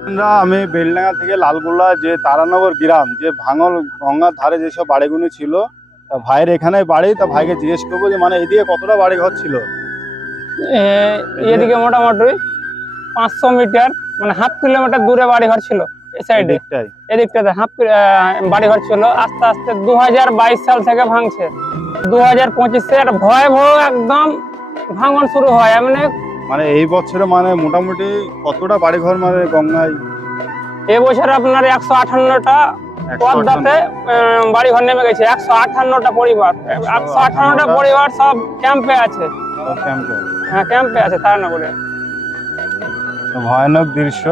আমি বেলডাঙ্গা থেকে লালগোলা যে তারানগর গ্রাম যে ভাঙল গঙ্গার ধারে যেসব বাড়িগুলো ছিল, তা ভাইয়ের এখানে বাড়ি। তা ভাইকে জিজ্ঞেস করবো যে মানে এদিকে কতটা বাড়ি ঘর ছিল? এদিকে মোটামুটি 500 মিটার মানে হাফ কিলোমিটার দূরে বাড়ি ঘর ছিল। এই সাইডে এদিকটাতে হাফ বাড়ি ঘর ছিল। আস্তে আস্তে 2022 সাল থেকে ভাঙছে। 2025-এর ভয়াবহ একদম ভাঙন শুরু হয়। মানে এই বছরে মানে মোটামুটি কতটা বাড়ি ঘর মানে গঙ্গায়? এবছর আপনার 158টা পদ্মাতে বাড়ি ঘর নেমে গেছে। 158টা পরিবার, 158টা পরিবার সব ক্যাম্পে আছে। হ্যাঁ, ক্যাম্পে আছে তারানগরে। ভয়ানক দৃশ্য।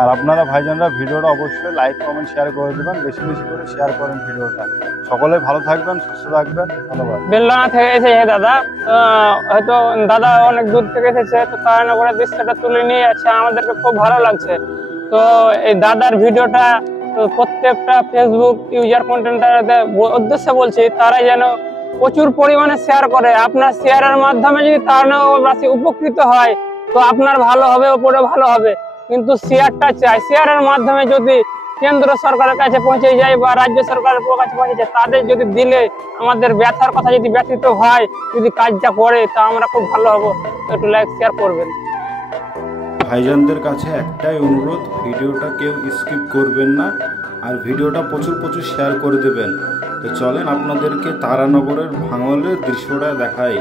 আর আপনারা ভাইজানরা ভিডিওটা অবশ্যই লাইক কমেন্ট শেয়ার করে দেবেন, বেশি বেশি করে শেয়ার করেন ভিডিওটা। সকলে ভালো থাকবেন, সুস্থ থাকবেন। ধন্যবাদ। বেলডাঙ্গা থেকে এসেছে দাদা, হয়তো দাদা অনেক দূর থেকে এসেছে, তো তারানগরের দৃশ্যটা তুলে নিয়ে আছে। আমাদেরকে খুব ভালো লাগছে। তো এই দাদার ভিডিওটা প্রত্যেকটা ফেসবুক ইউজার কন্টেন্টারদের উদ্দেশ্যে বলছি, তারা যেন প্রচুর পরিমাণে শেয়ার করে। আপনার শেয়ারের মাধ্যমে যদি তারানগরবাসী উপকৃত হয় তো আপনার ভালো হবে, ওপরে ভালো হবে। কিন্তু শেয়ারটা চাই। শেয়ারের মাধ্যমে যদি কেন্দ্র সরকারের কাছে পৌঁছে যায় বা রাজ্য সরকারের কাছে পৌঁছে যায়, তাদের যদি দিলে আমাদের ব্যথার কথা যদি ব্যথিত হয়, যদি কাজটা করে, তা আমরা খুব ভালো হব। একটু লাইক শেয়ার করবেন। ভাইজানদের কাছে একটাই অনুরোধ, ভিডিওটা কেউ স্কিপ করবেন না, আর ভিডিওটা প্রচুর প্রচুর শেয়ার করে দেবেন। তো চলেন আপনাদেরকে তারানগরের ভাঙলের দৃশ্যটা দেখাই।